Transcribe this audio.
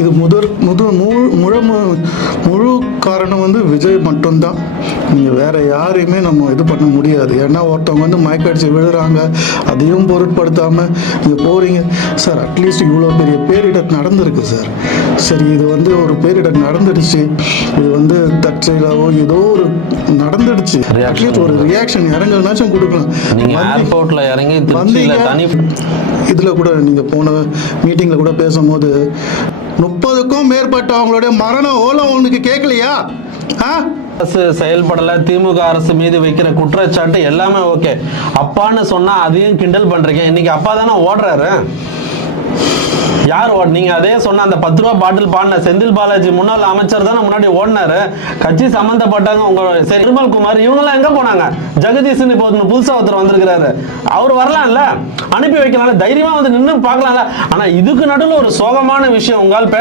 இது முதற் முது முழு முழு முழு காரணம் வந்து விஜய் மட்டும்தான். நீங்கள் வேற யாரையுமே நம்ம இது பண்ண முடியாது. ஏன்னா ஒருத்தவங்க வந்து மயக்கடிச்சு விழுறாங்க. அதையும் பொருட்படுத்தாமல் நீங்கள் போகிறீங்க சார் அட்லீஸ்ட் இவ்வளோ பெரிய பேரிடர் நடந்திருக்கு சார் சரி இது வந்து ஒரு பேரிடர் நடந்துடுச்சு. இது வந்து தற்செயலாவோ ஏதோ ஒரு நடந்துடுச்சு. அட்லீஸ்ட் ஒரு ரியாக்ஷன் இறங்கல்னாச்சும் கொடுக்கலாம். ஏர்போர்ட்ல இறங்கி வந்தீங்க. இதில் கூட நீங்கள் போன மீட்டிங்கில் கூட பேசும்போது முப்பதுக்கும் மேற்பட்ட அவங்களுடைய மரண ஓலம் உனக்கு கேட்கலையா ஆ? அரசு செயல்படல திமுக அரசு மீது வைக்கிற குற்றச்சாட்டு எல்லாமே ஓகே. அப்பான்னு சொன்னா அதையும் கிண்டல் பண்றீங்க. இன்னைக்கு அப்பா தானே ஓடுறாரு. யார் நீங்க அதே சொன்ன அந்த பத்து ரூபா பாட்டில் பாடின செந்தில் பாலாஜி முன்னாள் அமைச்சர் தானே முன்னாடி ஓடினாரு. கட்சி சம்பந்தப்பட்டவங்க உங்க சரி, நிர்மல் குமார் இவங்க எல்லாம் எங்க போனாங்க? ஜெகதீஷன் இப்போ புதுசா ஒருத்தர் வந்திருக்கிறாரு. அவர் வரலாம்ல? அனுப்பி வைக்கலாம்ல? தைரியமா வந்து நின்று பார்க்கலாம்ல? ஆனா இதுக்கு நடுவில் ஒரு சோகமான விஷயம் உங்களால்